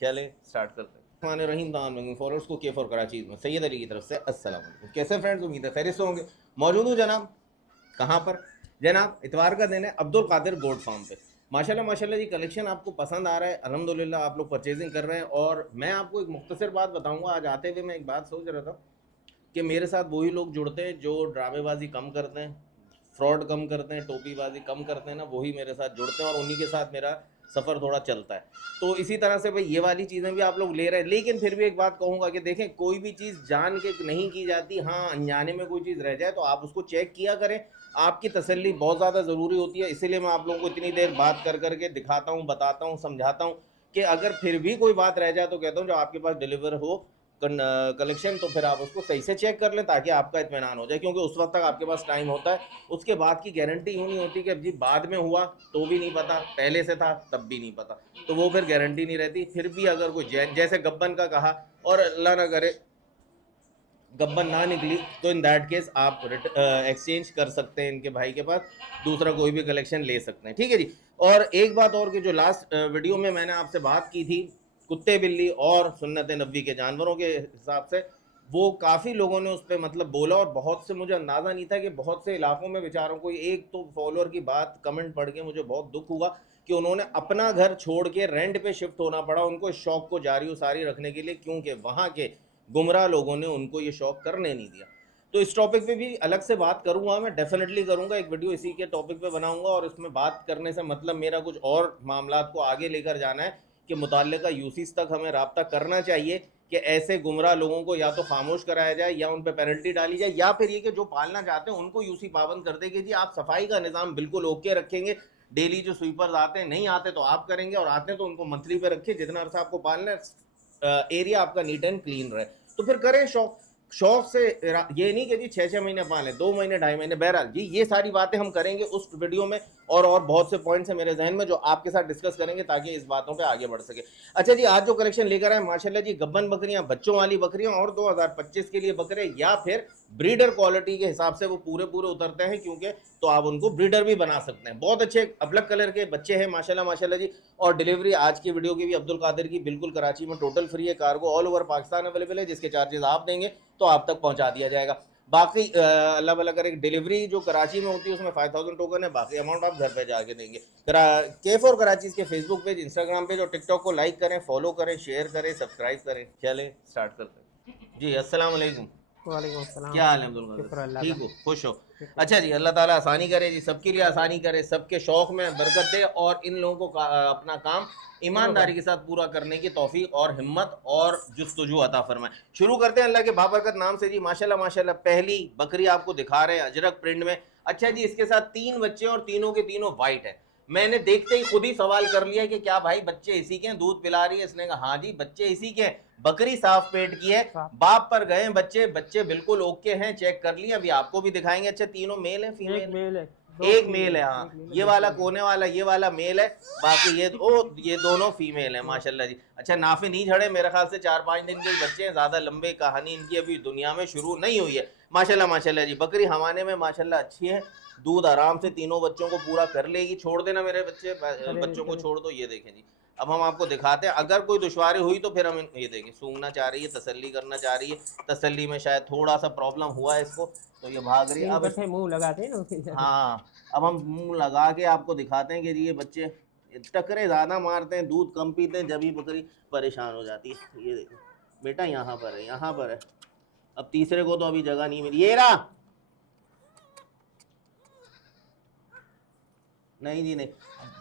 चले स्टार्ट करते हैं। रहीम फॉलोअर्स को के फॉर कराची में सैयद अली की तरफ से अस्सलाम वालेकुम। कैसे फ्रेंड्स, उम्मीद है खैरियत से होंगे। मौजूद हूँ जनाब, कहाँ पर जनाब, इतवार का दिन है, अब्दुल कादिर गोट फार्म पे। माशाल्लाह माशाल्लाह जी, कलेक्शन आपको पसंद आ रहा है, अल्हम्दुलिल्लाह आप लोग परचेजिंग कर रहे हैं। और मैं आपको एक मुख्तसर बात बताऊंगा। आज आते हुए मैं एक बात सोच रहा था कि मेरे साथ वही लोग जुड़ते हैं जो ड्रामेबाजी कम करते हैं, फ्रॉड कम करते हैं, टोपीबाजी कम करते हैं ना, वही मेरे साथ जुड़ते हैं और उन्हीं के साथ मेरा सफ़र थोड़ा चलता है। तो इसी तरह से भाई ये वाली चीज़ें भी आप लोग ले रहे हैं, लेकिन फिर भी एक बात कहूँगा कि देखें, कोई भी चीज़ जान के नहीं की जाती। हाँ, अनजाने में कोई चीज़ रह जाए तो आप उसको चेक किया करें। आपकी तसल्ली बहुत ज़्यादा ज़रूरी होती है। इसीलिए मैं आप लोगों को इतनी देर बात कर करके दिखाता हूँ, बताता हूँ, समझाता हूँ कि अगर फिर भी कोई बात रह जाए तो कहता हूँ जो आपके पास डिलीवर हो कलेक्शन, तो फिर आप उसको सही से चेक कर लें ताकि आपका इत्मीनान हो जाए। क्योंकि उस वक्त तक आपके पास टाइम होता है, उसके बाद की गारंटी यूँ नहीं होती कि जी बाद में हुआ तो भी नहीं पता, पहले से था तब भी नहीं पता, तो वो फिर गारंटी नहीं रहती। फिर भी अगर कोई जैसे गब्बन का कहा और अल्लाह ना करे गब्बन ना निकली, तो इन दैट केस आप एक्सचेंज कर सकते हैं इनके भाई के पास, दूसरा कोई भी कलेक्शन ले सकते हैं। ठीक है जी। और एक बात और कि जो लास्ट वीडियो में मैंने आपसे बात की थी कुत्ते बिल्ली और सुन्नत नबी के जानवरों के हिसाब से, वो काफ़ी लोगों ने उस पर मतलब बोला और बहुत से, मुझे अंदाज़ा नहीं था कि बहुत से इलाकों में बेचारों को, एक तो फॉलोअर की बात कमेंट पढ़ के मुझे बहुत दुख हुआ कि उन्होंने अपना घर छोड़ के रेंट पे शिफ्ट होना पड़ा उनको इस शौक को जारी उसारी रखने के लिए, क्योंकि वहाँ के गुमराह लोगों ने उनको ये शौक करने नहीं दिया। तो इस टॉपिक पे भी अलग से बात करूंगा, मैं डेफिनेटली करूंगा, एक वीडियो इसी के टॉपिक पे बनाऊंगा। और इसमें बात करने से मतलब मेरा कुछ और मामलात को आगे लेकर जाना है कि मुताल्लिका यूसीस तक हमें राब्ता करना चाहिए कि ऐसे गुमराह लोगों को या तो खामोश कराया जाए या उन पर पेनल्टी डाली जाए, या फिर ये कि जो पालना चाहते हैं उनको यूसी पाबंद कर दे कि जी आप सफाई का निज़ाम बिल्कुल ओके रखेंगे, डेली जो स्वीपर्स आते हैं, नहीं आते तो आप करेंगे, और आते हैं तो उनको मंथली पे रखिए, जितना अर्सा आपको पालना है एरिया आपका नीट एंड क्लीन रहे, तो फिर करें शौक। शौक से ये नहीं कि जी 6-6 महीने पालें, 2 महीने 2.5 महीने, बहरहाल जी ये सारी बातें हम करेंगे उस वीडियो में। और बहुत से पॉइंट्स हैं मेरे जहन में जो आपके साथ डिस्कस करेंगे ताकि इस बातों पे आगे बढ़ सके। अच्छा जी, आज जो कलेक्शन लेकर आए माशाल्लाह जी, गब्बन बकरियां, बच्चों वाली बकरियां, और 2025 के लिए बकरे, या फिर ब्रीडर क्वालिटी के हिसाब से वो पूरे पूरे उतरते हैं, क्योंकि तो आप उनको ब्रीडर भी बना सकते हैं। बहुत अच्छे अबलग कलर के बच्चे हैं माशाल्लाह माशाल्लाह जी। और डिलीवरी आज की वीडियो की भी अब्दुल कादिर की बिल्कुल कराची में टोटल फ्री है, cargo all over Pakistan available है, जिसके चार्जेस आप देंगे तो आप तक पहुंचा दिया जाएगा। बाकी अल्लाह भला करे, डिलीवरी जो कराची में होती है उसमें 5000 टोकन है, बाकी अमाउंट आप घर पे जाके देंगे। के फॉर कराची के फेसबुक पेज, इंस्टाग्राम पेज और टिकटॉक को लाइक करें, फॉलो करें, शेयर करें, सब्सक्राइब करें। चलें स्टार्ट करते हैं जी। अस्सलाम वालेकुम। वालेकुम अस्सलाम। क्या हाल है अब्दुल शुक्र कादिर, अल्लाह का। ठीक हो, खुश हो? शुक्र। अच्छा जी, अल्लाह ताला आसानी करे जी, सबके लिए आसानी करे, सबके शौक में बरकत दे और इन लोगों को अपना काम ईमानदारी के साथ पूरा करने की तौफीक और हिम्मत और जुस्तजू अता फरमाए। शुरू करते हैं अल्लाह के बाबरकत नाम से जी। माशाल्लाह माशाल्लाह, पहली बकरी आपको दिखा रहे हैं अजरक प्रिंट में। अच्छा जी, इसके साथ 3 बच्चे और तीनों के तीनों वाइट है। मैंने देखते ही खुद ही सवाल कर लिया कि क्या भाई बच्चे इसी के हैं, दूध पिला रही है? इसने कहा हाँ जी बच्चे इसी के हैं, बकरी साफ पेट की है, बाप पर गए बच्चे, बच्चे बिल्कुल ओके हैं, चेक कर लिए, अभी आपको भी दिखाएंगे। अच्छा, तीनों मेल है एक फीमेल? मेल है, एक मेल है, हाँ, ये वाला कोने वाला ये वाला मेल है, बाकी ये दोनों फीमेल है माशाल्लाह जी। अच्छा, नाफे नहीं झड़े, मेरे ख्याल से 4-5 दिन के बच्चे हैं, ज्यादा लंबे कहानी इनकी अभी दुनिया में शुरू नहीं हुई है। माशाल्लाह माशाल्लाह जी, बकरी हवाने में माशाल्लाह अच्छी है, दूध आराम से तीनों बच्चों को पूरा कर लेगी। छोड़ देना मेरे बच्चों को छोड़ दो। ये देखें जी, अब हम आपको दिखाते हैं, अगर कोई दुश्वारी हुई तो फिर हम ये देखें, सूंघना चाह रही है, तसल्ली करना चाह रही है, तसल्ली में शायद थोड़ा सा प्रॉब्लम हुआ है इसको, तो ये भाग रही है। तीन अब कट्ठे मुंह लगाते हैं ना। हाँ, अब हम मुंह लगा के आपको दिखाते हैं कि जी ये बच्चे टकरे ज़्यादा मारते हैं, दूध कम पीते हैं, जब ही बकरी परेशान हो जाती है। ये देखो बेटा, यहाँ पर है, यहाँ पर है। अब तीसरे को तो अभी जगह नहीं मिली, ये रहा। नहीं जी नहीं,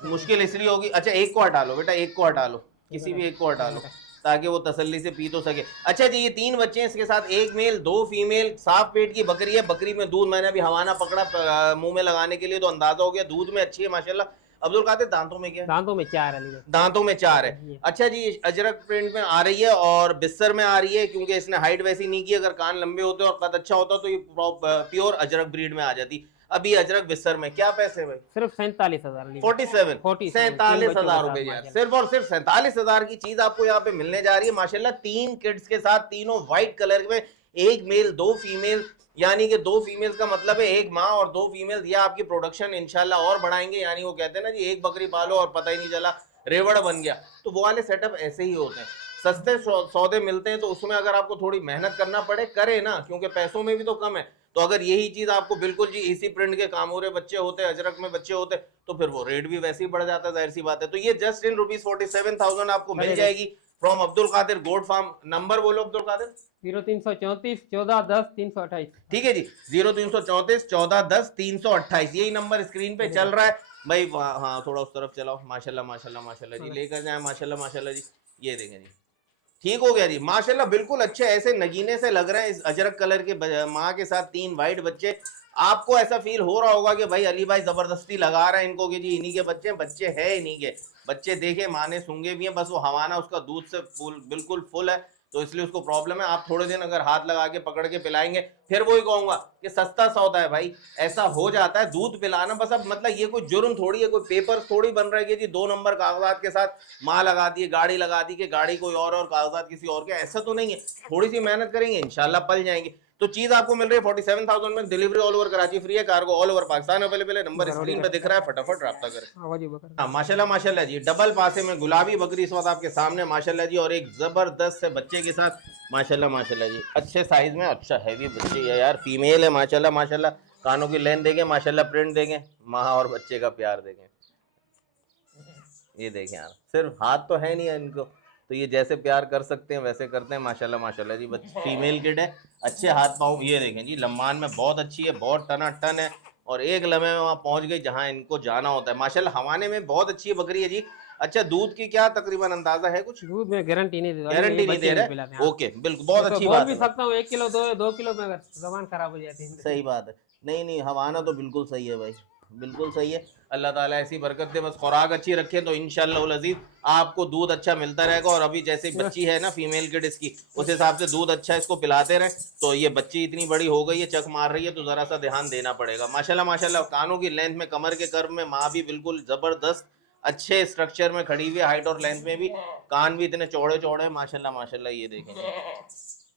मुश्किल इसलिए होगी। अच्छा, एक को हटा लो बेटा, एक को हटा लो, किसी भी एक को हटा लो ताकि वो तसल्ली से पी तो सके। अच्छा जी, ये 3 बच्चे हैं, इसके साथ 1 मेल 2 फीमेल, साफ पेट की बकरी है। बकरी में दूध, मैंने अभी हवाना पकड़ा मुंह में लगाने के लिए तो अंदाजा हो गया, दूध में अच्छी है माशाल्लाह। अब्दुल कादिर, दांतों में क्या है? दांतों में 4 अली। दांतों में 4 है। अच्छा जी, अजरक प्रिंट में आ रही है और बिस्तर में आ रही है, क्योंकि इसने हाइट वैसी नहीं की। अगर कान लंबे होते और कद अच्छा होता तो ये प्योर अजरक ब्रीड में आ जाती। अभी अजरक बिस्तर में क्या पैसे भाई? सिर्फ 47,000। 47 47,000 रुपए यार, सिर्फ और सिर्फ 47,000 की चीज आपको यहाँ पे मिलने जा रही है माशाल्लाह। 3 किड्स के साथ, तीनों व्हाइट कलर में, 1 मेल 2 फीमेल, यानी कि 2 फीमेल्स का मतलब है 1 माँ और 2 फीमेल। ये आपकी प्रोडक्शन इंशाल्लाह और बढ़ाएंगे। यानी वो कहते हैं ना जी, एक बकरी पालो और पता ही नहीं चला रेवड़ बन गया, तो वो वाले सेटअप ऐसे ही होते हैं। सस्ते सौदे मिलते हैं तो उसमें अगर आपको थोड़ी मेहनत करना पड़े करे ना, क्योंकि पैसों में भी तो कम है। तो अगर यही चीज आपको बिल्कुल जी इसी प्रिंट के कामोरे बच्चे होते, अजरक में बच्चे होते, तो फिर वो रेट भी वैसे ही बढ़ जाता है, जाहिर सी बात है। तो ये जस्ट इन ₹47,000 आपको मिल जाएगी from Abdul Qadir goat farm. Number बोलो अब्दुल कादिर। 0334 14 10 328। ठीक है जी, 0334 14 10 328, यही नंबर स्क्रीन पे चल रहा है भाई। हाँ थोड़ा उस तरफ चलाओ। माशाल्लाह माशाल्लाह माशाल्लाह जी, लेकर जाए माशाल्लाह माशाल्लाह जी। ये देखें जी, ठीक हो गया जी माशाल्लाह, बिल्कुल अच्छे ऐसे नगीने से लग रहे हैं इस अजरक कलर के माँ के साथ 3 वाइट बच्चे। आपको ऐसा फील हो रहा होगा कि भाई अली भाई जबरदस्ती लगा रहे हैं इनको कि जी इन्हीं के बच्चे, बच्चे है इन्हीं के बच्चे। देखे माँ ने सूंघे भी हैं, बस वो हवाना उसका दूध से बिल्कुल फुल है, तो इसलिए उसको प्रॉब्लम है। आप थोड़े दिन अगर हाथ लगा के पकड़ के पिलाएंगे, फिर वही कहूंगा कि सस्ता सौदा है भाई, ऐसा हो जाता है दूध पिलाना। बस अब मतलब ये कोई जुर्म थोड़ी है, कोई पेपर थोड़ी बन रहा है कि जी 2 नंबर कागजात के साथ माँ लगा दी, गाड़ी लगा दी कि गाड़ी कोई और कागजात किसी और के, ऐसा तो नहीं है। थोड़ी सी मेहनत करेंगे इंशाल्लाह पल जाएंगे। तो चीज आपको मिल रही है 47,000 में, delivery all over Karachi free है, cargo all over Pakistan available है। नंबर स्क्रीन पे दिख रहा है, फटाफट रब्ता करें। हाँ माशाल्लाह माशाल्लाह जी, डबल पासे में गुलाबी बकरी इस वक्त आपके सामने माशाल्लाह जी, और एक जबरदस्त से बच्चे के साथ माशाल्लाह माशाल्लाह जी, अच्छे साइज में अच्छा हैवी बच्चे है यार, फीमेल है माशाल्लाह माशाल्लाह। कानों की लेंथ देखें माशाल्लाह, प्रिंट देखें, माँ और बच्चे का प्यार देखें। ये देखें यार, सिर्फ हाथ तो है नहीं है इनको, तो ये जैसे प्यार कर सकते हैं वैसे करते हैं माशाल्लाह माशाल्लाह जी। बच्चे फीमेल किड है, अच्छे हाथ पाँव ये देखें जी, लम्बान में बहुत अच्छी है, बहुत टना टन है, और एक लम्हे में वहाँ पहुँच गई जहाँ इनको जाना होता है माशाल्लाह। हवाने में बहुत अच्छी बकरी है जी। अच्छा दूध की क्या तकरीबन अंदाजा है कुछ? दूध में गारंटी नहीं दे, गारंटी नहीं दे रहे? ओके बिल्कुल, बहुत अच्छी बात भी है। सकता हूँ 1 किलो 2 किलो में, अगर जबान खराब हो जाती है। सही बात है, नहीं नहीं हवाना तो बिल्कुल सही है भाई, बिल्कुल सही है। अल्लाह ताला ऐसी बरकत दे, बस खुराक अच्छी रखे तो इंशाअल्लाह उल अजीज आपको दूध अच्छा मिलता रहेगा। और अभी जैसे बच्ची है ना फीमेल किड इसकी, उस हिसाब से दूध अच्छा इसको पिलाते रहे। तो ये बच्ची इतनी बड़ी हो गई है, चक मार रही है, तो जरा सा ध्यान देना पड़ेगा माशाल्लाह माशाल्लाह। कानों की लेंथ में, कमर के कर्व में माँ भी बिल्कुल जबरदस्त अच्छे स्ट्रक्चर में खड़ी हुई है, हाइट और लेंथ में भी, कान भी इतने चौड़े चौड़े माशाल्लाह माशाल्लाह। ये देखेंगे,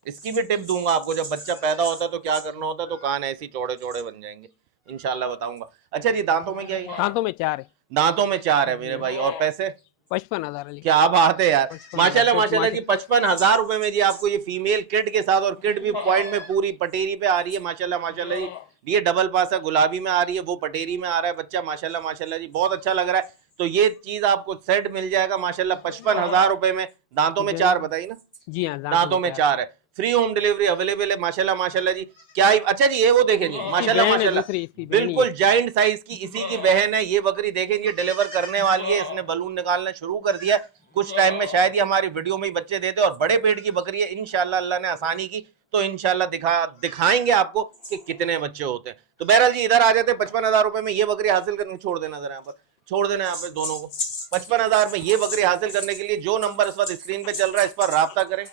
इसकी भी टिप दूंगा आपको, जब बच्चा पैदा होता है तो क्या करना होता है, तो कान ऐसे चौड़े चौड़े बन जाएंगे इंशाल्लाह, बताऊंगा। अच्छा जी, दांतों में क्या है? दांतों में 4 है। दांतों में 4 है मेरे भाई, और पैसे? 55,000। क्या बात है यार, माशाल्लाह माशाल्लाह जी। 55,000 रुपए में जी आपको ये फीमेल किड के साथ, और किड भी पॉइंट में पूरी पटेरी पे आ रही है माशाल्लाह माशाल्लाह जी। ये डबल पासा गुलाबी में आ रही है, वो पटेरी में आ रहा है बच्चा माशाल्लाह माशाल्लाह जी, बहुत अच्छा लग रहा है। तो ये चीज आपको सेट मिल जाएगा माशाल्लाह 55,000 रुपए में। दांतों में 4 बताइए ना? जी हाँ, दांतों में 4 है, फ्री होम डिलीवरी अवेलेबल है माशाल्लाह माशाल्लाह जी। क्या ही अच्छा जी, ये वो देखें जी माशाल्लाह माशाल्लाह, बिल्कुल जाइंट साइज की इसी की बहन है ये बकरी। देखें ये डिलीवर करने वाली है, इसने बलून निकालना शुरू कर दिया, कुछ टाइम में शायद ये हमारी वीडियो में ही बच्चे देते, और बड़े पेट की बकरी है इंशाल्लाह, अल्लाह ने आसानी की तो इंशाल्लाह दिखाएंगे आपको कि कितने बच्चे होते हैं। तो बहरहाल जी इधर आ जाते हैं 55,000 रुपए में ये बकरी हासिल करने, छोड़ देना जरा यहाँ पर, छोड़ देना यहाँ पे दोनों को। 55,000 में ये बकरी हासिल करने के लिए जो नंबर इस वक्त स्क्रीन पे चल रहा है इस पर राब्ता करें।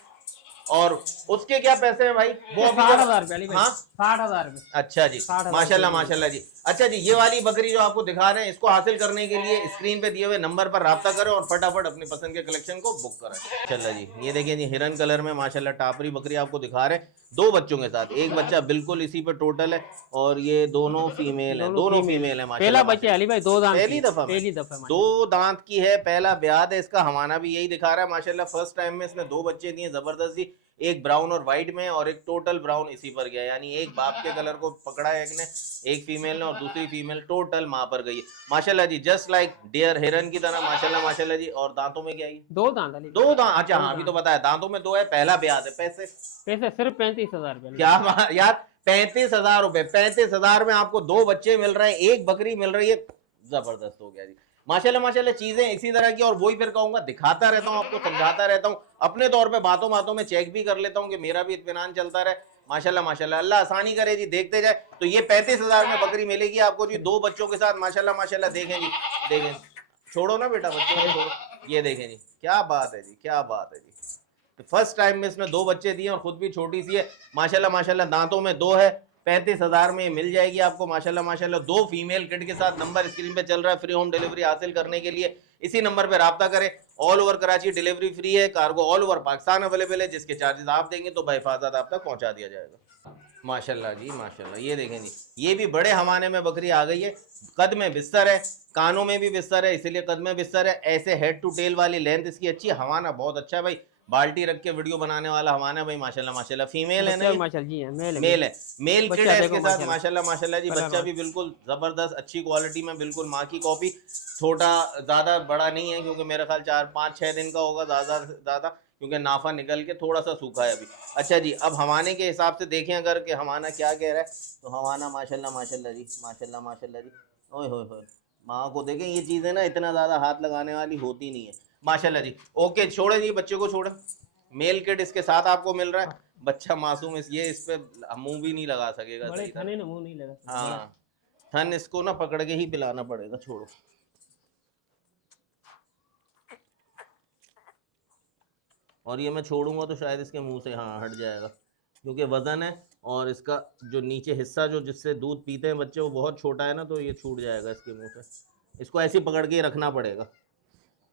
और उसके क्या पैसे हैं भाई? वो 60,000 रुपये। हाँ 60,000 रुपये। अच्छा जी माशाल्लाह माशाल्लाह जी। अच्छा जी, ये वाली बकरी जो आपको दिखा रहे हैं, इसको हासिल करने के लिए स्क्रीन पे दिए हुए नंबर पर राब्ता करें और फटाफट अपनी पसंद के कलेक्शन को बुक करें। चलो जी, ये देखिए जी हिरन कलर में माशाल्लाह टापरी बकरी आपको दिखा रहे हैं, 2 बच्चों के साथ, एक बच्चा बिल्कुल इसी पे टोटल है, और ये दोनों फीमेल है, दोनों फीमेल है माशाल्लाह। पहला बच्चा अली भाई 2 दांत, पहली दफा 2 दांत की है, पहला ब्याद है इसका। हमारा भी यही दिखा रहा है माशाल्लाह, फर्स्ट टाइम में इसने 2 बच्चे दिए जबरदस्त जी, एक ब्राउन और व्हाइट में, और एक टोटल ब्राउन इसी पर गया, यानी एक बाप के कलर को पकड़ा है एक ने, एक फीमेल ने, और दूसरी फीमेल टोटल माँ पर गई है माशाल्लाह जी, जस्ट लाइक डियर हिरन की तरह माशाल्लाह माशाल्लाह जी। और दांतों में क्या है? 2 दांत अली, 2 दांत। अच्छा हाँ अभी तो बताया, दांतों में 2 है, पहला ब्याज है। पैसे सिर्फ 35,000 रुपये। क्या बात यार, 35,000 रुपए, 35,000 में आपको 2 बच्चे मिल रहे हैं, एक बकरी मिल रही है, जबरदस्त हो गया जी माशाल्लाह माशाल्लाह। चीजें इसी तरह की, और वही फिर कहूंगा दिखाता रहता हूँ आपको, समझाता रहता हूँ, अपने तौर पे बातों बातों में चेक भी कर लेता हूँ कि मेरा भी इत्मीनान चलता रहे माशाल्लाह माशाल्लाह। अल्लाह आसानी करे जी, देखते जाए। तो ये 35,000 में बकरी मिलेगी आपको जी, 2 बच्चों के साथ माशाल्लाह माशाल्लाह। देखें जी, देखें, छोड़ो ना बेटा बच्चों को, छोड़ो। ये देखें जी, क्या बात है जी, क्या बात है जी। फर्स्ट टाइम में इसने 2 बच्चे दिए, और खुद भी छोटी सी है माशाल्लाह माशाल्लाह। दांतों में 2 है, 35,000 में मिल जाएगी आपको माशाल्लाह माशाल्लाह। 2 फीमेल किड के साथ, नंबर स्क्रीन पे चल रहा है, फ्री होम डिलीवरी हासिल करने के लिए इसी नंबर पे राब्ता करें। All over Karachi delivery free है, cargo all over Pakistan available है, जिसके चार्जेस आप देंगे तो बहिफाजत आप तक पहुंचा दिया जाएगा। माशाल्लाह जी माशाल्लाह। ये देखें जी, ये भी बड़े हवाने में बकरी आ गई है। कद में बिस्तर है, कानों में भी बिस्तर है, इसीलिए कद में बिस्तर है। ऐसे हेड टू टेल वाली लेंथ इसकी अच्छी है। हवाना बहुत अच्छा है भाई, बाल्टी रख के वीडियो बनाने वाला हवाना है भाई माशाल्लाह माशाल्लाह। फीमेल है ना, बच्चा ये माशाल्लाह जी है, मेल है, मेल किड बच्चा है देखो इसके साथ माशाल्लाह। माशाल्लाह माशाल्लाह जी। कलर बच्चा और- भी बिल्कुल जबरदस्त अच्छी क्वालिटी में, बिल्कुल माँ की कॉपी। छोटा ज़्यादा बड़ा नहीं है, क्योंकि मेरा ख्याल 4-5-6 दिन का होगा ज़्यादा से ज़्यादा, क्योंकि नाफा निकल के थोड़ा सा सूखा है अभी। अच्छा जी, अब हवाने के हिसाब से देखें अगर कि हवाना क्या कह रहा है, तो हवाना माशाल्लाह माशाल्लाह जी माशाल्लाह माशाल्लाह जी। ओए होए होए, माँ को देखें, ये चीज़ें ना इतना ज़्यादा हाथ लगाने वाली होती नहीं है माशाल्लाह जी। ओके, छोड़े जी बच्चे को, छोड़े। मेल किड इसके साथ आपको मिल रहा है। बच्चा मासूम है, ये इस पे मुंह भी नहीं लगा सकेगा बड़े सही तरह। खाने ना मुंह नहीं लगा। हाँ, थन इसको ना पकड़ के ही पिलाना पड़ेगा। छोड़ो, और ये मैं छोड़ूंगा तो शायद इसके मुंह से हाँ हट जाएगा, क्योंकि वजन है और इसका जो नीचे हिस्सा जो जिससे दूध पीते हैं बच्चे वो बहुत छोटा है ना, तो ये छूट जाएगा इसके मुंह से। इसको ऐसे ही पकड़ के रखना पड़ेगा,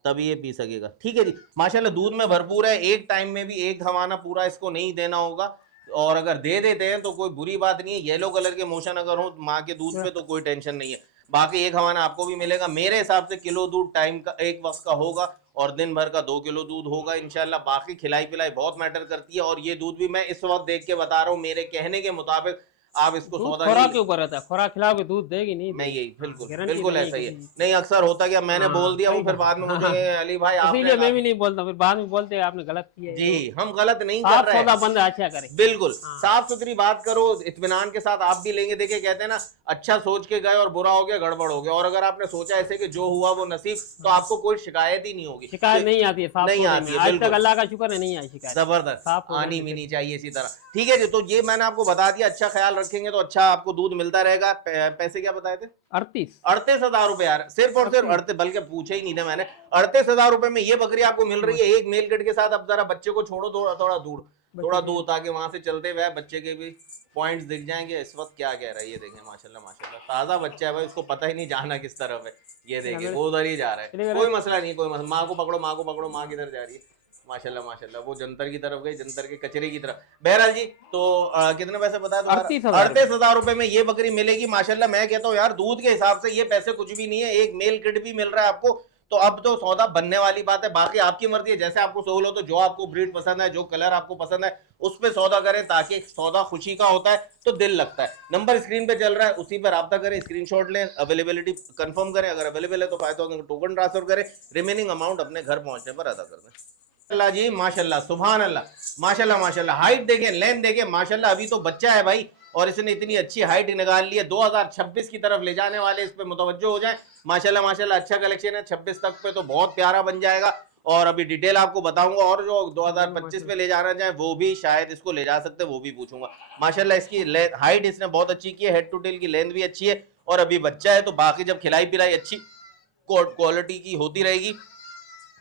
तभी ये पी सकेगा। ठीक है जी, माशाल्लाह दूध में भरपूर है। एक टाइम में भी एक हवाना पूरा इसको नहीं देना होगा, और अगर दे देते हैं तो कोई बुरी बात नहीं है। येलो कलर के मोशन अगर हो माँ के दूध पे तो कोई टेंशन नहीं है। बाकी एक हवाना आपको भी मिलेगा। मेरे हिसाब से किलो दूध टाइम का एक वक्त का होगा, और दिन भर का 2 किलो दूध होगा इंशाल्लाह। बाकी खिलाई पिलाई बहुत मैटर करती है, और ये दूध भी मैं इस वक्त देख के बता रहा हूँ, मेरे कहने के मुताबिक आप इसको दूध सौदा खुराक नहीं। के ऊपर रहता है, खुराक खिलाओगे दूध देगी नहीं मैं देगी। यही बिल्कुल गारंटी बिल्कुल नहीं ऐसा ही है। किसी चीज़। नहीं, अक्सर होता क्या, मैंने बोल दिया वो सही फिर बात। बाद में हाँ, मुझे हाँ। अली भाई आपने इसीलिए मैं भी नहीं बोलता, फिर बाद में बोलते हैं आपने गलत किया है। जी, हम गलत नहीं कर साफ रहे सौदा हैं। बंदा अच्छा करे। बिल्कुल हाँ। साफ सुथरी बात करो, इत्मीनान के साथ आप भी लेंगे। देखिए कहते हैं ना, अच्छा सोच के गए और बुरा हो गया, गड़बड़ हो गया। और अगर आपने सोचा ऐसे कि जो हुआ वो नसीब, तो आपको कोई शिकायत ही नहीं होगी। शिकायत तो नहीं आती है साफ नहीं सौदे आती में, है, आज बिल्कुल। तक अल्लाह का शुक्र है नहीं आई शिकायत। जबरदस्त, साफ सौदे आनी में भी नहीं चाहिए इसी तरह। ठीक है जी, तो ये मैंने आपको बता दिया। अच्छा ख्याल रखेंगे तो अच्छा आपको दूध मिलता रहेगा। पैसे क्या बताए थे? 38 38,000 रुपए यार, सिर्फ और सिर्फ 38, बल्कि पूछे ही नहीं थे मैंने। 38,000 रुपए में ये बकरी आपको मिल रही है, एक मेल किट के साथ। अब जरा बच्चे को छोड़ो थोड़ा दूर, ताकि वहां से चलते हुए बच्चे के भी पॉइंट्स दिख जाएंगे। इस वक्त क्या कह रहा है ये देखें, माशाल्लाह माशाल्लाह, ताजा बच्चा है भाई, उसको पता ही नहीं जाना किस तरफ है। ये देखें वो उधर ही जा रहा है, कोई मसला नहीं, कोई मसला। माँ को पकड़ो, माँ को पकड़ो, माँ किधर जा रही है? माशाल्लाह माशाल्लाह, वो जंतर की तरफ गई, जंतर के कचरे की तरफ। बहरहाल जी, तो कितने पैसे बताया तुम्हारा? 38,000 रुपए में ये बकरी मिलेगी माशाल्लाह। मैं कहता हूँ यार, दूध के हिसाब से ये पैसे कुछ भी नहीं है। एक मेल किट भी मिल रहा है आपको, तो अब तो सौदा बनने वाली बात है। बाकी आपकी मर्जी है, जैसे आपको सहूल हो, तो जो आपको ब्रीड पसंद है, जो कलर आपको पसंद है, उस पे सौदा करें, ताकि सौदा खुशी का होता है तो दिल लगता है। नंबर स्क्रीन पे चल रहा है, उसी पर राब्ता करें, स्क्रीनशॉट लें, अवेलेबिलिटी कंफर्म करें। अगर अवेलेबल है तो फायदा होगा, टोकन ट्रांसफर करें, रिमेनिंग अमाउंट अपने घर पहुंचने पर अदा कर दें। अल्लाह जी माशाल्लाह, सुभान अल्लाह, माशाल्लाह माशाल्लाह। हाइट देखें, लेंथ देखें माशाल्लाह। अभी तो बच्चा है भाई, और इसने इतनी अच्छी हाइट निकाल ली है। 2026 की तरफ ले जाने वाले, इस पे मुतवज्जो हो जाए। माशाल्लाह माशाल्लाह, अच्छा कलेक्शन है। 26 तक पे तो बहुत प्यारा बन जाएगा, और अभी डिटेल आपको बताऊंगा। और जो 2025 पे ले जाना चाहे वो भी शायद इसको ले जा सकते, वो भी पूछूंगा। माशाल्लाह इसकी हाइट इसने बहुत अच्छी की है, हेड टू टेल की लेंथ भी अच्छी है, और अभी बच्चा है। तो बाकी जब खिलाई पिलाई अच्छी क्वालिटी की होती रहेगी,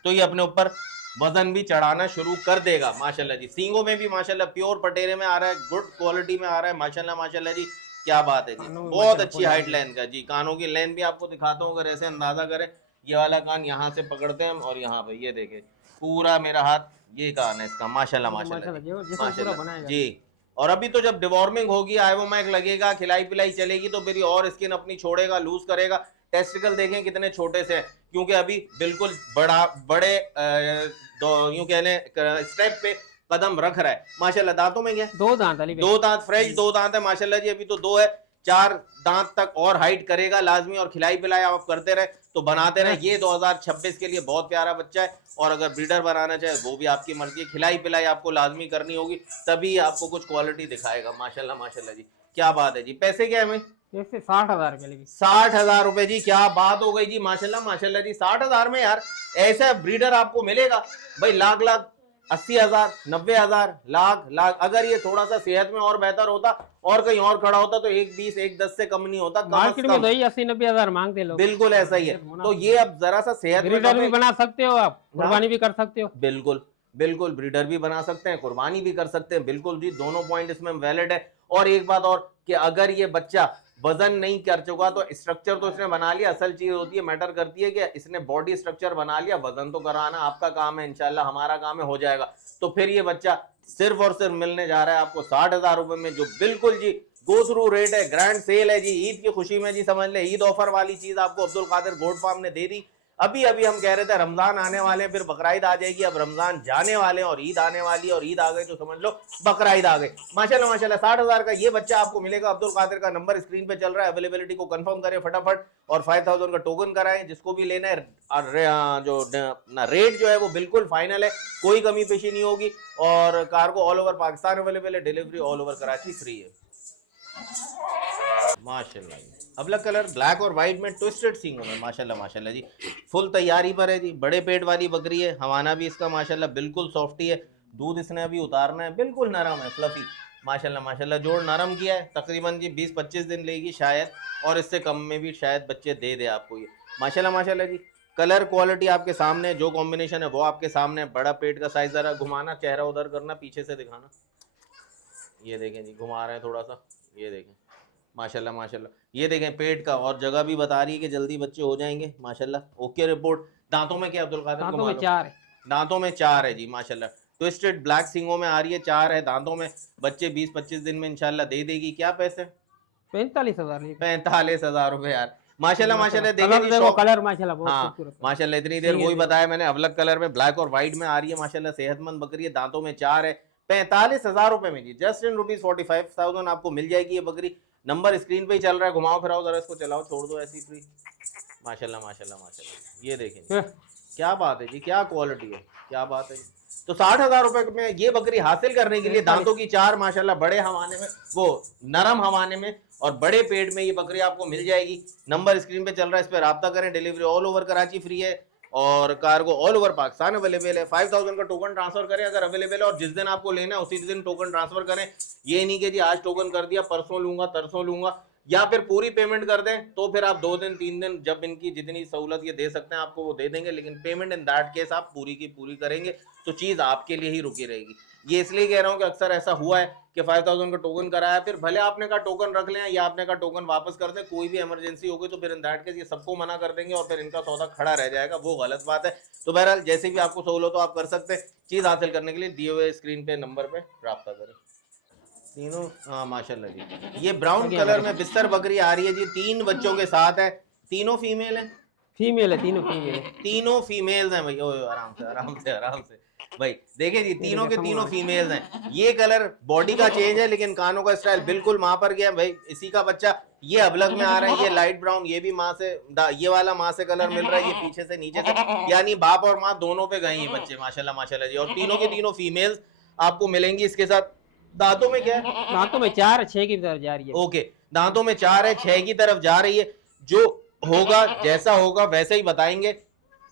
तो ये अपने ऊपर वजन भी चढ़ाना शुरू कर देगा माशाल्लाह जी। सींगों में भी माशाल्लाह प्योर पटेरे में आ रहा है, गुड क्वालिटी में आ रहा है माशाल्लाह माशाल्लाह जी। क्या बात है जी, बहुत अच्छी हाइट लेंथ का जी। कानों की लेंथ भी आपको दिखाता हूँ, अगर ऐसे अंदाजा करें। ये वाला कान यहाँ से पकड़ते हैं हम, और यहाँ पे ये देखे पूरा मेरा हाथ, ये कान है इसका माशाल्लाह माशाल्लाह जी। और अभी तो जब डिवॉर्मिंग होगी, आइवोमैक लगेगा, खिलाई पिलाई चलेगी, तो फिर और स्किन अपनी छोड़ेगा, लूज करेगा। टेस्टिकल देखें कितने छोटे से हैं, क्योंकि अभी बिल्कुल बड़े यूं कह लें स्टेप पे कदम रख रहा है माशाल्लाह। दांतों में क्या? 2 दांत अली, 2 दांत, फ्रेश 2 दांत है माशाल्लाह जी। अभी तो 2 है, 4 दांत तक और हाइट करेगा लाजमी। और खिलाई पिलाई आप करते रहे तो बनाते रहे। ये 2026 के लिए बहुत प्यारा बच्चा है, और अगर ब्रीडर बनाना चाहे वो भी आपकी मर्जी है। खिलाई पिलाई आपको लाजमी करनी होगी, तभी आपको कुछ क्वालिटी दिखाएगा माशाल्लाह माशाल्लाह जी। क्या बात है जी। पैसे क्या है भाई? 60,000 रुपये। 60,000 रुपए जी, क्या बात हो गई जी माशाल्लाह माशाल्लाह जी। 60,000 में यार ऐसा ब्रीडर आपको मिलेगा भाई। लाख 80,000, 90,000, लाख। अगर ये थोड़ा सा सेहत में और बेहतर होता और कहीं और खड़ा होता तो 1,20, 1,10 से कम नहीं होता। मार्केट में तो 80-90,000 मांगते लोग। बिल्कुल ऐसा ही है। तो ये अब जरा सा सेहत में ब्रीडर भी बना सकते हो आप, कुर्बानी भी कर सकते हो। बिल्कुल बिल्कुल, ब्रीडर भी बना सकते हैं, कुर्बानी भी कर सकते हैं। बिल्कुल जी, दोनों पॉइंट इसमें वैलिड है। और एक बात और, कि अगर ये बच्चा वजन नहीं कर चुका तो स्ट्रक्चर तो इसने बना लिया। असल चीज होती है, मैटर करती है कि इसने बॉडी स्ट्रक्चर बना लिया। वजन तो कराना आपका काम है, इंशाल्लाह हमारा काम है, हो जाएगा। तो फिर ये बच्चा सिर्फ और सिर्फ मिलने जा रहा है आपको 60,000 रुपए में, जो बिल्कुल जी गो थ्रू रेट है, ग्रैंड सेल है जी, ईद की खुशी में जी, समझ ले ईद ऑफर वाली चीज आपको अब्दुल कादिर गोट फार्म ने दे दी। अभी अभी हम कह रहे थे रमजान आने वाले हैं, फिर बकराईद आ जाएगी, अब रमजान जाने वाले हैं और ईद आने वाली है, और ईद आ गई तो समझ लो बकराईद आ गई। माशाल्लाह माशाल्लाह 60,000 का ये बच्चा आपको मिलेगा। अब्दुल कादिर का नंबर स्क्रीन पे चल रहा है, अवेलेबिलिटी को कंफर्म करें फटाफट और 5,000 का टोकन कराएं जिसको भी लेना है। और जो रेट जो है वो बिल्कुल फाइनल है, कोई कमी पेशी नहीं होगी, और cargo all over Pakistan available है, delivery all over Karachi free है। माशाल्लाह अबलग कलर ब्लैक और व्हाइट में ट्विस्टेड सींगों में, माशाल्लाह माशाल्लाह जी, फुल तैयारी पर है जी। बड़े पेट वाली बकरी है, हवाना भी इसका माशाल्लाह बिल्कुल सॉफ्टी है, दूध इसने अभी उतारना है, बिल्कुल नरम है, फ्लफी, माशाल्लाह माशाल्लाह। जोड़ नरम किया है, तकरीबन जी 20-25 दिन लेगी शायद, और इससे कम में भी शायद बच्चे दे दे आपको ये, माशाल्लाह माशाल्लाह जी। कलर क्वालिटी आपके सामने, जो कॉम्बिनेशन है वो आपके सामने। बड़ा पेट का साइज, जरा घुमाना, चेहरा उधर करना, पीछे से दिखाना, ये देखें जी, घुमा रहे हैं थोड़ा सा, ये देखें माशाल्लाह माशाल्लाह, ये देखें पेट का, और जगह भी बता रही है कि जल्दी बच्चे हो जाएंगे माशाल्लाह। Okay report. दांतों में क्या अब्दुल कादिर? दांतों में 4 है। दांतों में 4 है जी माशाल्लाह। ट्विस्टेड ब्लैक सिंगों में आ रही है, 4 है दांतों में, बच्चे 20-25 दिन में इंशाल्लाह दे देगी। क्या पैसे? 45,000। 45,000 रुपए यार, माशाल्लाह माशाल्लाह। देखिए कलर माशाल्लाह बहुत हाँ खूबसूरत है। माशाल्लाह, इतनी देर वही बताया मैंने, अवलग कलर में ब्लैक और व्हाइट में आ रही है माशाल्लाह, सेहतमंद बकरी है, दांतों में 4 है, 45,000 रुपए में जी, जस्ट इन ₹45,000 आपको मिल जाएगी ये बकरी। नंबर स्क्रीन पे ही चल रहा है, घुमाओ फिराओ जरा इसको, चलाओ, छोड़ दो ऐसी फ्री, माशाल्लाह माशाल्लाह माशाल्लाह। ये देखें क्या बात है जी, क्या क्वालिटी है, क्या बात है। तो 60,000 रुपए में ये बकरी हासिल करने के लिए, दांतों की 4 माशाल्लाह, बड़े हवाने में, वो नरम हवाने में और बड़े पेट में ये बकरी आपको मिल जाएगी। नंबर स्क्रीन पे चल रहा है, इस पर रब्ता करें, delivery all over Karachi free है, और cargo all over Pakistan available है। 5,000 का टोकन ट्रांसफर करें अगर अवेलेबल है, और जिस दिन आपको लेना है उसी दिन टोकन ट्रांसफर करें। ये नहीं कि जी आज टोकन कर दिया, परसों लूंगा, तरसों लूंगा, या फिर पूरी पेमेंट कर दें तो फिर आप 2 दिन 3 दिन, जब इनकी जितनी सहूलत ये दे सकते हैं आपको वो दे देंगे, लेकिन पेमेंट इन दैट केस आप पूरी की पूरी करेंगे तो चीज़ आपके लिए ही रुकी रहेगी। ये इसलिए कह रहा हूँ कि अक्सर ऐसा हुआ है कि 5,000 का टोकन कराया, फिर भले आपने का टोकन रख लें या आपने का टोकन वापस कर दें, कोई भी इमरजेंसी होगी तो फिर इन दैट केस ये सबको मना कर देंगे और फिर इनका सौदा खड़ा रह जाएगा, वो गलत बात है। तो बहरहाल जैसे भी आपको सहूलत हो आप कर सकते हैं। चीज़ हासिल करने के लिए दिए हुए स्क्रीन पे नंबर पे रब्ता करें। तीनों हाँ माशाल्लाह जी, ये ब्राउन कलर में बिस्तर बकरी आ रही है जी, 3 बच्चों के साथ है, तीनों फीमेल है, फीमेल है, तीनों फीमेल है, तीनों फीमेल्स हैं भाई। ओए आराम से आराम से आराम से भाई, देखें जी, तीनों के तीनों फीमेल्स हैं। ये कलर बॉडी का चेंज है, लेकिन कानों का स्टाइल बिल्कुल माँ पर गया भाई। इसी का बच्चा ये अबलग में आ रहा है, ये लाइट ब्राउन, ये भी माँ से, ये वाला माँ से कलर मिल रहा है, ये पीछे से नीचे से, यानी बाप और माँ दोनों पे गए ये बच्चे माशाल्लाह माशाल्लाह जी। और तीनों के तीनों फीमेल्स आपको मिलेंगी इसके साथ। दांतों में क्या है? दांतों में 4 है, 6 की तरफ जा रही है। ओके, दांतों में 4 है, 6 की तरफ जा रही है। जो होगा जैसा होगा वैसे ही बताएंगे,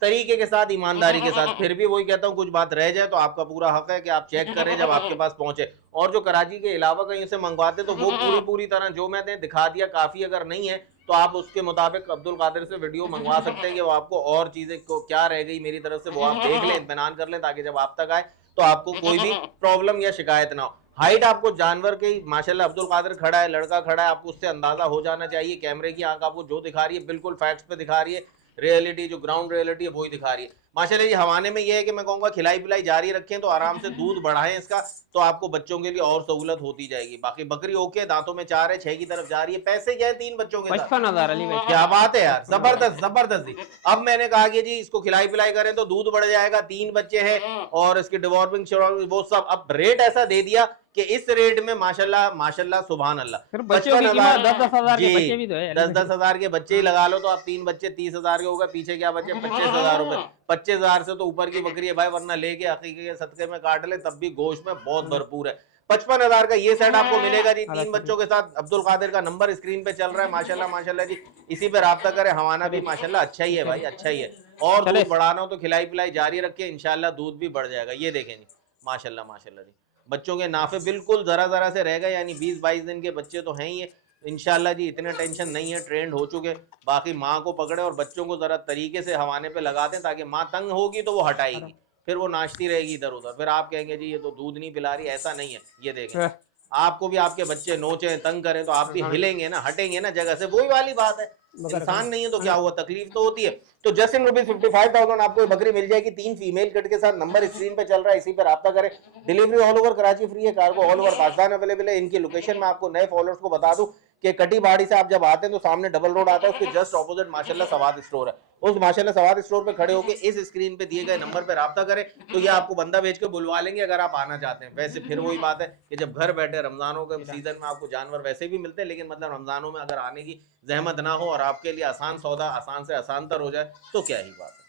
तरीके के साथ, ईमानदारी के साथ। फिर भी वही कहता हूँ, कुछ बात रह जाए तो आपका पूरा हक है कि आप चेक करें जब आपके पास पहुंचे। और जो कराची के अलावा कहीं से मंगवाते तो वो पूरी तरह जो मैंने दिखा दिया काफी, अगर नहीं है तो आप उसके मुताबिक अब्दुल कादिर से वीडियो मंगवा सकते हैं कि वो आपको और चीजें को क्या रह गई मेरी तरफ से वो आप देख लें, इत्मीनान कर लें, ताकि जब आप तक आए तो आपको कोई भी प्रॉब्लम या शिकायत ना हो। हाइट आपको जानवर के माशाल्लाह, अब्दुल कादिर खड़ा है, लड़का खड़ा है, आपको उससे अंदाजा हो जाना चाहिए। कैमरे की आंख आपको जो दिखा रही है बिल्कुल फैक्ट्स पे दिखा रही है, रियलिटी जो ग्राउंड रियलिटी है वही दिखा रही है माशाल्लाह। ये हवाने में ये है कि मैं कहूँगा खिलाई पिलाई जारी रखें, तो आराम से दूध बढ़ाएं इसका, तो आपको बच्चों के लिए और सहूलत होती जाएगी। बाकी बकरी ओके, दांतों में 4 है, 6 की तरफ जा रही है। पैसे क्या है 3 बच्चों के साथ? 55,000 अली भाई, क्या बात है यार, जबरदस्त जबरदस्त जी। अब मैंने कहा कि जी इसको खिलाई पिलाई करें तो दूध बढ़ जाएगा, 3 बच्चे हैं और इसकी डिवॉर्मिंग वो सब। अब रेट ऐसा दे दिया कि इस रेट में माशाल्लाह माशाल्लाह सुभान अल्लाह, फिर बच्चों की कीमत 10-10 हजार के बच्चे भी तो है। 10-10 हजार के बच्चे ही लगा लो तो आप 3 बच्चे 30,000 के हो गए, पीछे क्या बच्चे 25,000 रुपए। 25,000 से तो ऊपर की बकरी है भाई, वरना लेके अकीके के सदके में काट ले तब भी गोश्त में बहुत भरपूर है। 55,000 का ये सेट आपको मिलेगा जी, 3 बच्चों के साथ। अब्दुल कादिर का नंबर स्क्रीन पे चल रहा है माशाल्लाह माशाल्लाह जी, इसी पे राब्ता करें। हवाना भी माशाल्लाह अच्छा ही है भाई, अच्छा ही है। और दूध बढ़ाना हो तो खिलाई पिलाई जारी रखे, इंशाल्लाह दूध भी बढ़ जाएगा। ये देखें जी माशाल्लाह माशाल्लाह जी, बच्चों के नाफे बिल्कुल जरा से रह गए, यानी 20-22 दिन के बच्चे तो हैं ही इंशाल्लाह जी, इतने टेंशन नहीं है, ट्रेंड हो चुके। बाकी माँ को पकड़े और बच्चों को जरा तरीके से हवाने पे लगा दें, ताकि माँ तंग होगी तो वो हटाएगी, फिर वो नाचती रहेगी इधर उधर, फिर आप कहेंगे जी ये तो दूध नहीं पिला रही, ऐसा नहीं है। ये देखें, आपको भी आपके बच्चे नोचे तंग करें तो आप भी हिलेंगे ना, हटेंगे ना जगह से, वही वाली बात है। इंसान नहीं है तो क्या हुआ, तकलीफ तो होती है। तो जस्ट इन ₹55,000 आपको ये बकरी मिल जाएगी 3 फीमेल किट के साथ। नंबर स्क्रीन पे चल रहा है, इसी पर राब्ता करें। Delivery all over Karachi free है, cargo all over Pakistan available है। इनकी लोकेशन मैं आपको नए फॉलोअर्स को बता दूं कि कटी बाड़ी से आप जब आते हैं तो सामने डबल रोड आता है, उसके जस्ट ऑपोजिट माशाल्लाह सवाद स्टोर है। उस माशाल्लाह सवाद स्टोर पे खड़े होकर इस स्क्रीन पे दिए गए नंबर पे राब्ता करें तो ये आपको बंदा भेज के बुलवा लेंगे अगर आप आना चाहते हैं। वैसे फिर वही बात है कि जब घर बैठे रमजानों के सीजन में आपको जानवर वैसे भी मिलते हैं, लेकिन मतलब रमजानों में अगर आने की जहमत ना हो और आपके लिए आसान सौदा आसान से आसान तर हो जाए तो क्या ही बात है।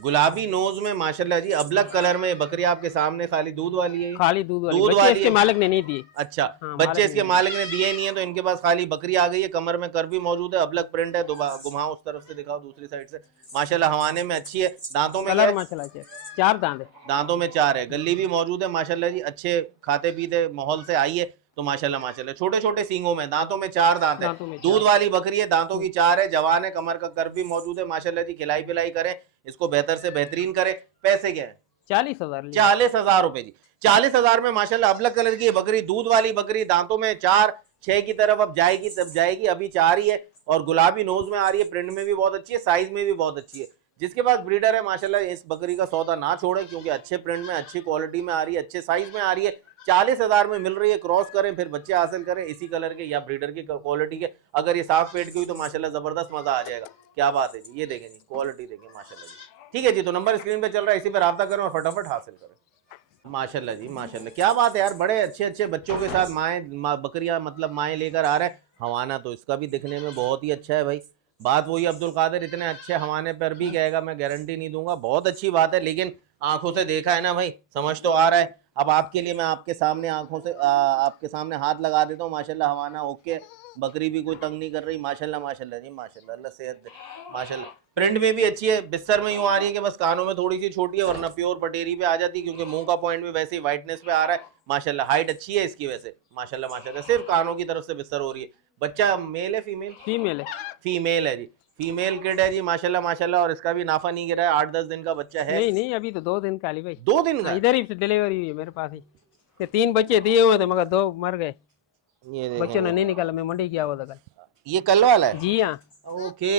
गुलाबी नोज में माशाल्लाह जी अबलग कलर में बकरी आपके सामने, खाली दूध वाली है, खाली दूध वाली, दूध बच्चे वाली इसके है। मालिक ने नहीं दिए। अच्छा, हाँ, बच्चे इसके ने मालिक ने दिए नहीं है तो इनके पास खाली बकरी आ गई है। कमर में कर भी मौजूद है, अबलग प्रिंट है। घुमाओ उस तरफ से, दिखाओ दूसरी साइड से। माशाल्लाह हवाने में अच्छी है। दांतों में कलर माशाल्लाह 4 दांत है, दांतों में 4 है। गली भी मौजूद है माशाल्लाह जी, अच्छे खाते पीते माहौल से आई है तो माशाल्लाह माशाल्लाह। छोटे छोटे सींगों में, दांतों में 4 दांत है। दूध वाली बकरी है, दांतों की 4 है, जवान है, कमर का कर भी मौजूद है माशाल्लाह जी। खिलाई पिलाई करें इसको, बेहतर से बेहतरीन करें। पैसे क्या है? 40,000 40,000 रुपए जी। 40,000 में माशाल्लाह अबलग कलर की बकरी, दूध वाली बकरी, दांतों में 4, 6 की तरफ अब जाएगी, तब जाएगी, अभी 4 ही है और गुलाबी नोज में आ रही है। प्रिंट में भी बहुत अच्छी है, साइज में भी बहुत अच्छी है। जिसके पास ब्रीडर है माशाल्लाह इस बकरी का सौदा ना छोड़े, क्योंकि अच्छे प्रिंट में, अच्छी क्वालिटी में आ रही है, अच्छे साइज में आ रही है। 40,000 में मिल रही है। क्रॉस करें फिर बच्चे हासिल करें इसी कलर के या ब्रीडर की क्वालिटी के। अगर ये साफ पेट की हुई तो माशाल्लाह जबरदस्त मजा आ जाएगा। क्या बात है जी, ये देखें जी, क्वालिटी देखें माशाल्लाह जी। ठीक है जी, तो नंबर स्क्रीन पे चल रहा है, इसी पे राब्ता करें और फटाफट हासिल करें। माशाल्लाह जी माशाल्लाह, क्या बात है यार, बड़े अच्छे अच्छे बच्चों के साथ बकरियां मतलब माएँ लेकर आ रहे हैं। हवाना तो इसका भी दिखने में बहुत ही अच्छा है भाई। बात वही अब्दुल कादिर इतने अच्छे हवाने पर भी कहेगा, मैं गारंटी नहीं दूंगा, बहुत अच्छी बात है। लेकिन आंखों से देखा है ना भाई, समझ तो आ रहा है। अब आपके लिए मैं आपके सामने आंखों से आपके सामने हाथ लगा देता हूँ। माशाल्लाह हवाना ओके, बकरी भी कोई तंग नहीं कर रही। माशाल्लाह माशाल्लाह जी माशाल्लाह, अल्लाह सेहत दे। माशाल्लाह प्रिंट में भी अच्छी है। बिस्तर में यूं आ रही है कि बस कानों में थोड़ी सी छोटी है, वरना प्योर पटेरी पे आ जाती, क्योंकि मुंह का पॉइंट भी वैसे ही वाइटनेस पे आ रहा है। माशाल्लाह हाइट अच्छी है इसकी वैसे, माशाल्लाह माशाल्लाह। सिर्फ कानों की तरफ से बिस्तर हो रही है। बच्चा मेल है फीमेल? फीमेल है, फीमेल है जी, फीमेल किड है जी माशाल्लाह माशाल्लाह। और इसका भी नाफा नहीं गिरा है, 8-10 दिन का बच्चा है। नहीं नहीं अभी तो 2 दिन का, अली भाई 2 दिन का? इधर ही से डिलीवरी हुई है मेरे पास ही। ये 3 बच्चे दिए हुए थे मगर 2 मर गए, ये बच्चों ने देखें, नहीं निकाला। मैं मंडी गया हुआ था कल। ये कल वाला है जी हाँ, ओके।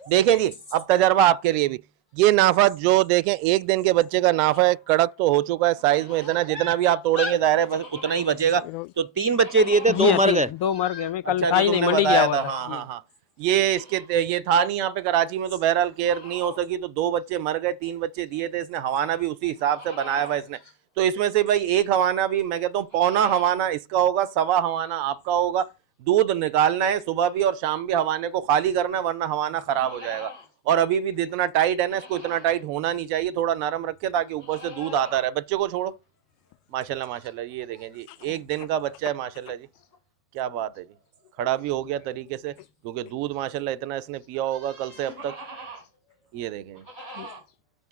देखें जी, अब तजर्बा आपके लिए भी। ये नाफा जो देखें, 1 दिन के बच्चे का नाफा है, कड़क तो हो चुका है साइज में इतना, जितना भी आप तोड़ेंगे दायरा है बस उतना ही बचेगा। तो 3 बच्चे दिए थे, 2 मर गए। 2 मर गए, मैं कल अच्छा था जो ही नहीं, तुमने मंडी गया बताया हुआ था, था। हाँ हाँ हाँ। ये था नहीं यहाँ पे कराची में, तो बहरहाल केयर नहीं हो सकी, तो 2 बच्चे मर गए। 3 बच्चे दिए थे इसने। हवाना भी उसी हिसाब से बनाया हुआ इसने। तो इसमें से भाई एक हवाना भी, मैं कहता हूँ पौना हवाना इसका होगा, सवा हवाना आपका होगा। दूध निकालना है सुबह भी और शाम भी, हवाने को खाली करना है, वरना हवाना खराब हो जाएगा। और अभी भी जितना टाइट है ना, इसको इतना टाइट होना नहीं चाहिए, थोड़ा नरम रखे ताकि ऊपर से दूध आता रहे। बच्चे को छोड़ो, माशाल्लाह माशाल्लाह जी। ये देखें जी, 1 दिन का बच्चा है माशाल्लाह जी, क्या बात है जी। खड़ा भी हो गया तरीके से, क्योंकि दूध माशाल्लाह इतना इसने पिया होगा कल से अब तक। ये देखें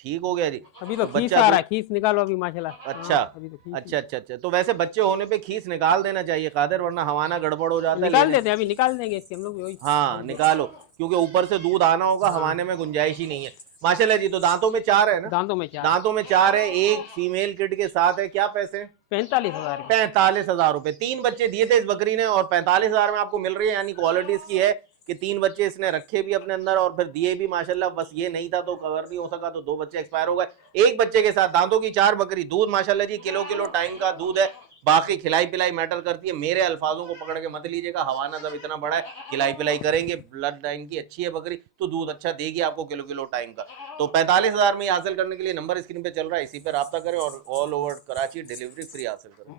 ठीक हो गया जी। अभी तो खीस बच्चा आ रहा है, खीस निकालो अभी माशाल्लाह। अच्छा अभी तो खीस अच्छा अच्छा अच्छा। तो वैसे बच्चे होने पे खीस निकाल देना चाहिए कादिर, वरना हवाना गड़बड़ हो जाता है। निकाल देते हैं, अभी निकाल देंगे इसके हम लोग वही। हाँ निकालो, क्योंकि ऊपर से दूध आना होगा, हवाने में गुंजाइश ही नहीं है। माशाल्लाह जी। तो दांतों में 4 है ना? दांतों में 4, दांतों में 4 है। एक फीमेल किड के साथ है। क्या पैसे? 45,000। 45,000 रुपए। 3 बच्चे दिए थे इस बकरी ने और 45,000 में आपको मिल रही है। यानी क्वालिटी इसकी है कि 3 बच्चे इसने रखे भी अपने अंदर और फिर दिए भी माशाल्लाह। बस ये नहीं था तो कवर नहीं हो सका, तो 2 बच्चे एक्सपायर हो गए। एक बच्चे के साथ दांतों की 4 बकरी। दूध माशाल्लाह जी किलो किलो टाइम का दूध है। बाकी खिलाई पिलाई मैटर करती है, मेरे अल्फाजों को पकड़ के मत लीजिएगा। हवाना जब इतना बड़ा है, खिलाई पिलाई करेंगे, ब्लड लाइन की अच्छी है बकरी, तो दूध अच्छा देगी आपको किलो किलो टाइम का। तो 45,000 में हासिल करने के लिए नंबर स्क्रीन पे चल रहा है, इसी पे राब्ता करें और all over Karachi delivery free हासिल करें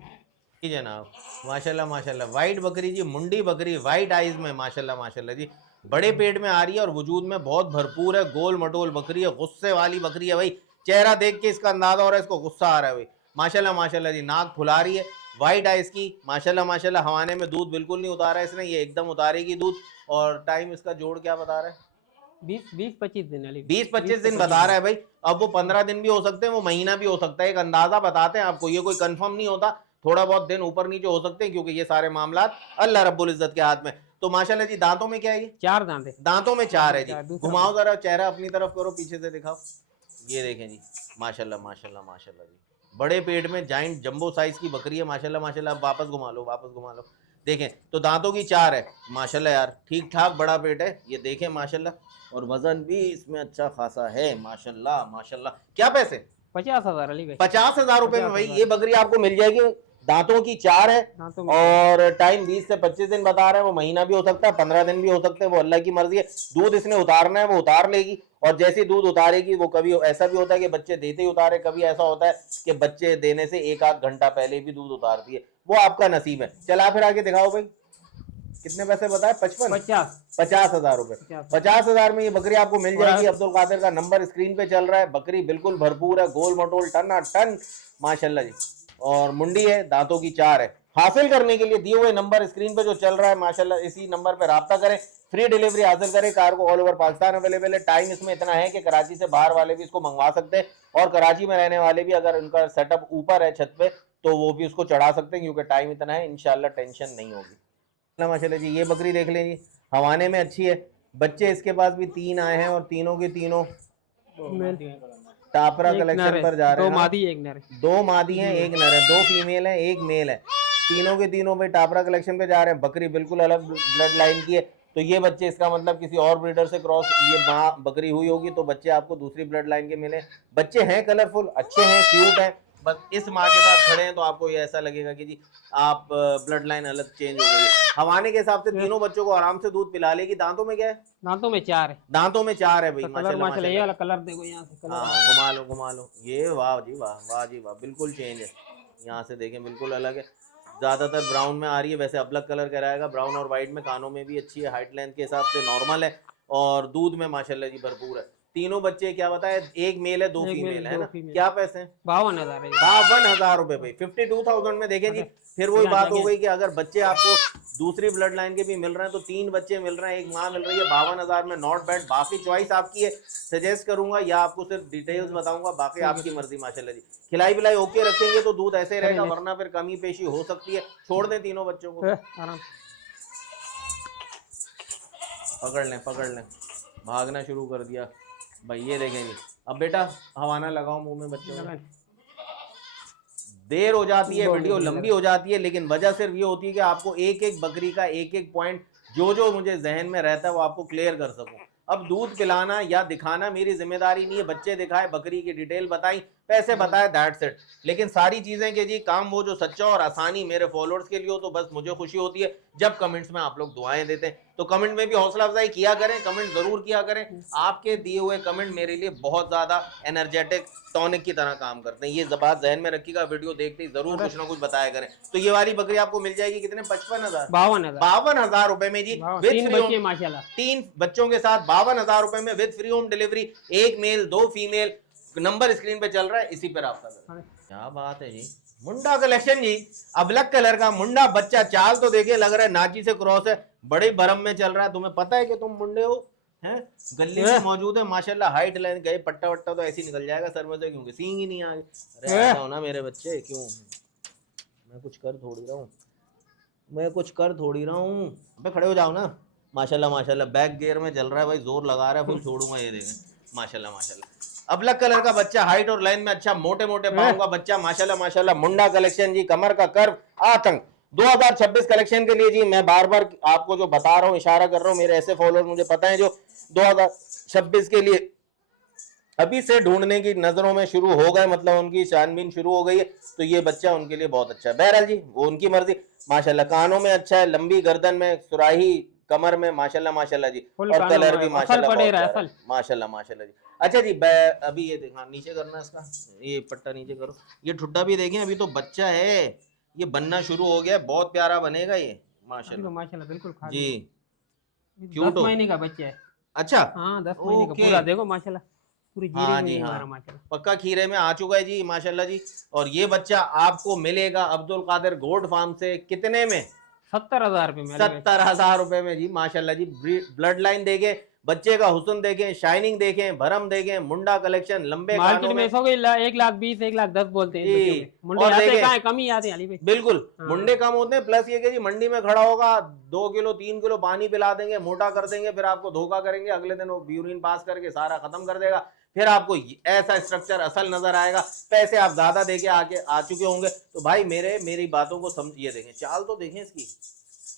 जी जनाब। माशाल्लाह माशाल्लाह। वाइट बकरी जी, मुंडी बकरी, वाइट आइज में माशाल्लाह माशाल्लाह जी। बड़े पेट में आ रही है और वजूद में बहुत भरपूर है। गोल मटोल बकरी है, गुस्से वाली बकरी है भाई। चेहरा देख के इसका अंदाजा हो रहा है इसको गुस्सा आ रहा है भाई। माशाल्लाह माशाल्लाह जी। नाक फुला रही है, वाइट आइज की माशाल्लाह माशाल्लाह। हवाने में दूध बिल्कुल नहीं उतारा है इसने, ये एकदम उतारेगी दूध। और टाइम इसका जोड़ क्या बता रहा है? 20-25 दिन, 20-25 दिन बता रहा है भाई। अब वो 15 दिन भी हो सकते हैं, वो महीना भी हो सकता है, एक अंदाजा बताते हैं आपको, ये कोई कंफर्म नहीं होता। थोड़ा बहुत दिन ऊपर नीचे हो सकते हैं, क्योंकि ये सारे मामला अल्लाह रब्बुल इज्जत के हाथ में। तो माशाल्लाह जी। दांतों में क्या है? 4 दांत है। दांतों में 4 है जी। दूसरा घुमाओ जरा चेहरा अपनी तरफ करो, पीछे से दिखाओ। ये देखें जी, माशाल्लाह माशाल्लाह माशाल्लाह जी। बड़े पेट में जाइंट जंबो साइज की बकरी है माशाल्लाह माशाल्लाह। वापस घुमा लो, वापस घुमा लो। देखें तो दांतों की 4 है माशाल्लाह यार, ठीक ठाक बड़ा पेट है ये देखें माशाल्लाह, और वजन भी इसमें अच्छा खासा है माशाल्लाह माशाल्लाह। क्या पैसे? 50,000 अली भाई, 50,000 रुपए में भाई 50,000 ये बकरी आपको मिल जाएगी। दांतों की 4 है दांतों में और टाइम 20 से 25 दिन बता रहे हैं, वो महीना भी हो सकता है, 15 दिन भी हो सकते हैं, वो अल्लाह की मर्जी है। दूध इसने उतारना है वो उतार लेगी, और जैसे दूध उतारेगी वो कभी ऐसा भी होता है कि बच्चे देते ही उतारे, कभी ऐसा होता है कि बच्चे देने से 1 आध घंटा पहले भी दूध उतारती है, वो आपका नसीब है। चला फिर आगे दिखाओ भाई, कितने पैसे बताए? 50 50,000 रुपए। 50,000 में ये बकरी आपको मिल जाएगी। अब्दुल कादिर का नंबर स्क्रीन पे चल रहा है। बकरी बिल्कुल भरपूर है, गोल मटोल टन टन माशाल्लाह जी, और मुंडी है, दांतों की 4 है। हासिल करने के लिए दिए हुए नंबर स्क्रीन पे जो चल रहा है माशाल्लाह, इसी नंबर पे राब्ता करें, फ्री डिलीवरी हासिल करें। कार को ऑल ओवर पाकिस्तान अवेलेबल है। टाइम इसमें इतना है कि कराची से बाहर वाले भी इसको मंगवा सकते हैं, और कराची में रहने वाले भी अगर उनका सेटअप ऊपर है छत पे तो वो भी उसको चढ़ा सकते हैं, क्योंकि टाइम इतना है, इंशाल्लाह टेंशन नहीं होगी। माशाल्लाह जी, ये बकरी देख लें जी, हवाने में अच्छी है। बच्चे इसके पास भी 3 आए हैं, और तीनों के तीनों टापरा कलेक्शन पर जा रहे हैं। 2 मादी 1 नर, 2 मादी हैं 1 नर है, 2 फीमेल हैं 1 मेल है, तीनों के तीनों पे टापरा कलेक्शन पे जा रहे हैं। बकरी बिल्कुल अलग ब्लड लाइन की है, तो ये बच्चे इसका मतलब किसी और ब्रीडर से क्रॉस ये बकरी हुई होगी, तो बच्चे आपको दूसरी ब्लड लाइन के मिले। बच्चे हैं कलरफुल, अच्छे हैं, क्यूट हैं, बस इस माँ के साथ खड़े हैं तो आपको ये ऐसा लगेगा कि जी आप ब्लड लाइन अलग चेंज हो गई है। हवाने के हिसाब से तीनों बच्चों को आराम से दूध पिला लेगी। दांतों में क्या है? दांतों में 4 है। दांतों में 4 है भाई, तो कलर माशाल्लाह माशाल्लाह, ये माशाल्लाह। वाला कलर देखो यहाँ से, कलर हाँ घुमा लो ये, वाह जी वाह, वाह जी वाह, बिल्कुल चेंज है। यहाँ से देखें बिल्कुल अलग है, ज़्यादातर ब्राउन में आ रही है, वैसे अबलग कलर कराएगा, ब्राउन और वाइट में। कानों में भी अच्छी है, हाइट लेंथ के हिसाब से नॉर्मल है, और दूध में माशाल्लाह जी भरपूर है। तीनों बच्चे क्या बताए, 1 मेल है 2 फीमेल है ना। क्या पैसे हैं? 52,000 है। 52,000 रुपए भाई, 52,000 में देखें जी। फिर वही बात हो गई कि अगर बच्चे आपको दूसरी ब्लड लाइन के भी मिल रहे हैं, तो 3 बच्चे मिल रहे हैं, 1 माँ मिल रही है, 52,000 में नॉट बैड। बाकी चॉइस आपकी है, सजेस्ट करूंगा या आपको सिर्फ डिटेल्स बताऊंगा, बाकी आपकी मर्जी माशाल्लाह जी। खिलाई पिलाई ओके रखेंगे तो दूध ऐसे ही रहेगा, वरना फिर कमी पेशी हो सकती है। छोड़ दें तीनों बच्चों को, आराम पकड़ लें, भागना शुरू कर दिया भाई। ये देखेंगे अब बेटा, हवाना लगाओ मुंह में बच्चों में। देर हो जाती है, वीडियो लंबी हो जाती है, लेकिन वजह सिर्फ ये होती है कि आपको एक एक बकरी का एक एक पॉइंट जो मुझे जहन में रहता है वो आपको क्लियर कर सकूं। अब दूध पिलाना या दिखाना मेरी जिम्मेदारी नहीं है। बच्चे दिखाए, बकरी की डिटेल बताई, पैसे बताए, दैट्स इट। लेकिन सारी चीजें कि जी काम वो जो सच्चा और आसानी मेरे फॉलोअर्स के लिए हो, तो बस मुझे खुशी होती है जब कमेंट्स में आप लोग दुआएं देते हैं। तो कमेंट में भी हौसला अफजाई किया करें, कमेंट जरूर किया करें। आपके दिए हुए कमेंट मेरे लिए बहुत ज्यादा एनर्जेटिक टॉनिक की तरह काम करते हैं। ये बात जहन में रखिएगा, वीडियो देखते ही जरूर कुछ ना कुछ बताया करें। तो ये वाली बकरी आपको मिल जाएगी कितने? 55,000, 52,000 रुपए में जी, विद फ्री माशाल्लाह, 3 बच्चों के साथ 52,000 रुपए में with free home delivery. 1 male 2 female, number screen पे चल रहा है, इसी पर आप क्या बात है जी। मुंडा कलेक्शन जी, अबलग कलर का मुंडा बच्चा, चाल तो देखिए लग रहा है नाची से क्रॉस है, बड़े भरम में चल रहा है। तुम्हें पता है कि तुम मुंडे हो हैं? गले में मौजूद है माशाल्लाह, हाइट लाइन गए, पट्टा वट्टा तो ऐसे ही निकल जाएगा सर में से, क्योंकि सींग ही नहीं आ गए। अरे ऐसा हो ना मेरे बच्चे, क्यों मैं कुछ कर थोड़ी रहा हूँ, मैं कुछ कर थोड़ी रहा हूँ। अबे खड़े हो जाओ ना। माशाल्लाह माशाल्लाह, बैक गियर में चल रहा है भाई, जोर लगा रहा है, फिर छोड़ूंगा। ये देखें माशाल्लाह माशाल्लाह, अबलग कलर का बच्चा, हाइट और लाइन में अच्छा, मोटे मोटे पाँव का बच्चा माशाल्लाह माशाल्लाह। मुंडा कलेक्शन जी, कमर का कर्व, आतंक। 2026 कलेक्शन के लिए जी मैं बार बार आपको जो बता रहा हूँ, इशारा कर रहा हूँ, मेरे ऐसे फॉलोअर मुझे पता है जो 2026 के लिए अभी से ढूंढने की नजरों में शुरू हो गए, मतलब उनकी छानबीन शुरू हो गई है, तो ये बच्चा उनके लिए बहुत अच्छा है। बहरहाल जी वो उनकी मर्जी माशाल्लाह। कानों में अच्छा है, लंबी गर्दन में, सुराही कमर में माशाल्लाह माशाल्लाह जी, और कलर भी माशाल्लाह माशाल्लाह माशाल्लाह जी। अच्छा जी, अभी ये देखा, नीचे करना इसका, ये पट्टा नीचे करो। ये ठुड्डा भी देखें, अभी तो बच्चा है, ये बनना शुरू हो गया, बहुत प्यारा बनेगा ये माशाल्लाह माशाल्लाह, बिल्कुल जी। 10 महीने का बच्चा है। अच्छा हाँ 10 महीने का पूरा, देखो माशाल्लाह पूरी जीरे हाँ जी हाँ, पक्का खीरे में आ चुका है जी माशाल्लाह जी। और ये बच्चा आपको मिलेगा अब्दुल कादिर गोट फार्म से कितने में? 70,000 रुपए में। 70,000 रुपए में जी माशाल्लाह जी। ब्लड लाइन देखें, बच्चे का हुस्न देखें, शाइनिंग देखें, भरम देखें, मुंडा कलेक्शन, लंबे मार्केट में 1,20,000 1,10,000 बोलते हैं, मुंडे आते कहाँ है, कम ही आते हैं अली भाई। बिल्कुल मुंडे कम होते हैं, प्लस ये कि जी मंडी में खड़ा होगा, 2 किलो 3 किलो पानी पिला देंगे, मोटा कर देंगे, फिर आपको धोखा करेंगे, अगले दिन वो यूरिन पास करके सारा खत्म कर देगा, फिर आपको ऐसा स्ट्रक्चर असल नजर आएगा। पैसे आप ज्यादा देके आके आ चुके होंगे, तो भाई मेरी बातों को समझिए, देखें चाल तो देखें इसकी,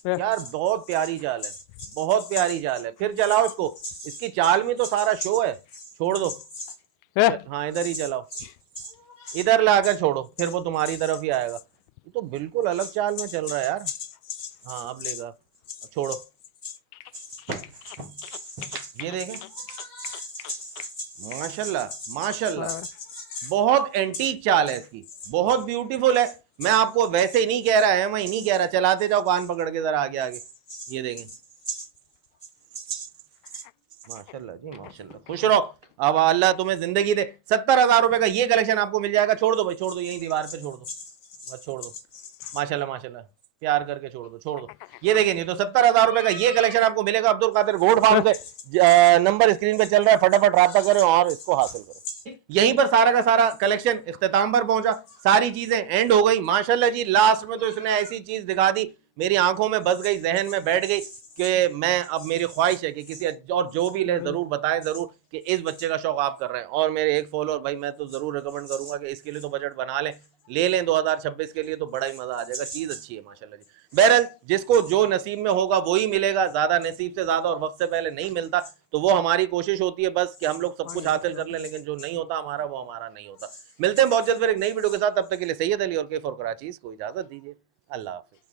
यार बहुत प्यारी चाल है, बहुत प्यारी चाल है। फिर चलाओ इसको, इसकी चाल में तो सारा शो है, छोड़ दो। हाँ इधर ही चलाओ, इधर लाकर छोड़ो, फिर वो तुम्हारी तरफ ही आएगा। ये तो बिल्कुल अलग चाल में चल रहा है यार। हाँ अब लेगा, अब छोड़ो, ये देखें, माशाल्लाह माशाल्लाह, बहुत एंटीक चाल है इसकी, बहुत ब्यूटीफुल है। मैं आपको वैसे ही नहीं कह रहा है, मैं ही नहीं कह रहा, चलाते जाओ कान पकड़ के जरा आगे आगे, ये देखें, माशाल्लाह जी माशाल्लाह। खुश रहो, अब अल्लाह तुम्हें जिंदगी दे। 70,000 रुपए का ये कलेक्शन आपको मिल जाएगा। छोड़ दो भाई, छोड़ दो, यही दीवार पे छोड़ दो, बस छोड़ दो, माशाल्लाह माशाल्लाह, प्यार करके छोड़ दो, छोड़ दो। ये देखें, नहीं तो 70,000 रुपए का ये कलेक्शन आपको मिलेगा अब्दुल कादिर गोट फार्म से। नंबर स्क्रीन पे चल रहा है, फटाफट राब्ता करें और इसको हासिल करें। यहीं पर सारा का सारा कलेक्शन इख्तिताम पर पहुंचा, सारी चीजें एंड हो गई माशाल्लाह जी। लास्ट में तो इसने ऐसी चीज दिखा दी, मेरी आंखों में बस गई, जहन में बैठ गई कि मैं, अब मेरी ख्वाहिश है कि किसी और जो भी ले ज़रूर बताएं ज़रूर कि इस बच्चे का शौक आप कर रहे हैं। और मेरे एक फॉलोअर भाई, मैं तो ज़रूर रिकमेंड करूंगा कि इसके लिए तो बजट बना लें, ले लें 2026 के लिए, तो बड़ा ही मज़ा आ जाएगा। चीज़ अच्छी है माशाल्लाह जी। बहरहाल जिसको जो नसीब में होगा वही मिलेगा, ज़्यादा नसीब से ज़्यादा और वक्त से पहले नहीं मिलता, तो वो हमारी कोशिश होती है बस कि हम लोग सब कुछ हासिल कर लें, लेकिन जो नहीं होता हमारा, वो हमारा नहीं होता। मिलते हैं बहुत जल्द फिर एक नई वीडियो के साथ, तब तक के लिए सैयद अली और के फॉर कराची को इजाज़त दीजिए। अल्लाह हाफिज़।